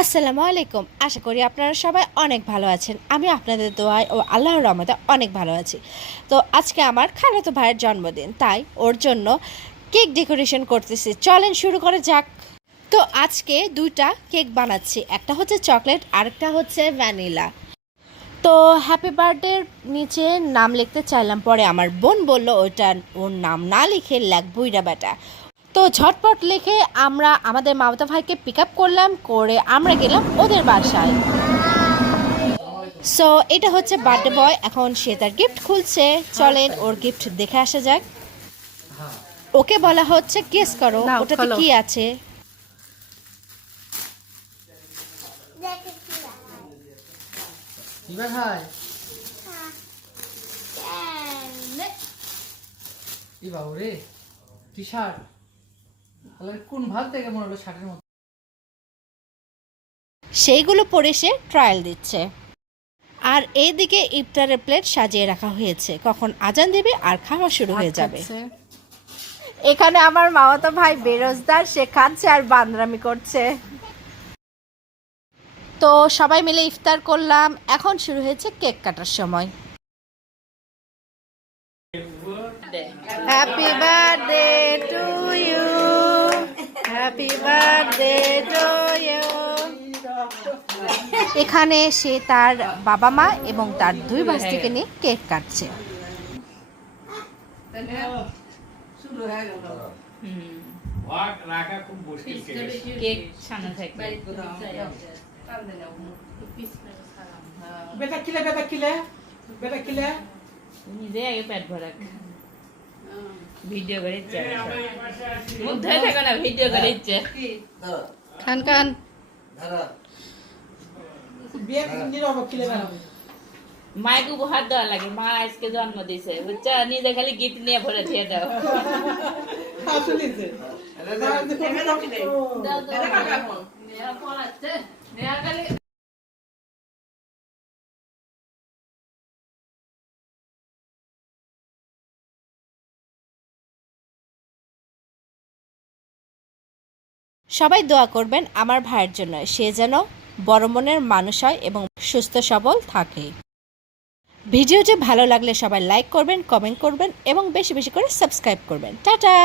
আসসালামু আলাইকুম। আশা করি আপনারা সবাই অনেক ভালো আছেন। আমি আপনাদের দোয়ায় ও আল্লাহর রহমতে অনেক ভালো আছি। তো আজকে আমার খালাতো ভাইয়ের জন্মদিন, তাই ওর জন্য কেক ডেকোরেশন করতেছি। চলেন শুরু করা যাক। তো আজকে দুইটা কেক বানাচ্ছি, একটা হচ্ছে চকলেট, আরেকটা হচ্ছে ভ্যানিলা। তো হ্যাপি বার্থডের নিচে নাম লিখতে চাইলাম, পরে আমার বোন বলল ওইটা ওর নাম না লিখে লেখবইরা বেটা। তো ঝটপট লিখে আমরা আমাদের মামাতো ভাইকে পিক আপ করলাম, করে আমরা গেলাম ওদের বাসায়। সো এটা হচ্ছে বার্থডে বয়, এখন সে তার গিফট খুলছে। চলেন ওর গিফট দেখে আসা যাক। ওকে বলা হচ্ছে গেস করো ওটাতে কি আছে। সেইগুলো পরে সে ট্রায়াল দিচ্ছে। আর এইদিকে ইফতারের প্লেট সাজিয়ে রাখা হয়েছে, কখন আজান দেবে আর খাওয়া শুরু হয়ে যাবে। এখানে আমার মামাতো ভাই বেরোজদার, সে খাচ্ছে আর বান্দরামি করছে। তো সবাই মিলে ইফতার করলাম, এখন শুরু হয়েছে কেক কাটার সময়। Happy birthday to you, happy birthday to you. এখানে সে তার বাবা মা এবং তার দুই ভাস্তিকে নিয়ে কেক কাটছে। ভিডিও করে ভিডিও করে খান খান মায়ের উপহার দেওয়া লাগে, মা আজকে জন্ম দিছে বুঝছো, নিজে খালি গিফট নিয়ে ভরে দিয়ে দাও। সবাই দোয়া করবেন আমার ভাইয়ের জন্য, সে যেন বড় মনের মানুষ হয় এবং সুস্থ সবল থাকে। ভিডিওটি ভালো লাগলে সবাই লাইক করবেন, কমেন্ট করবেন এবং বেশি বেশি করে সাবস্ক্রাইব করবেন। টাটা।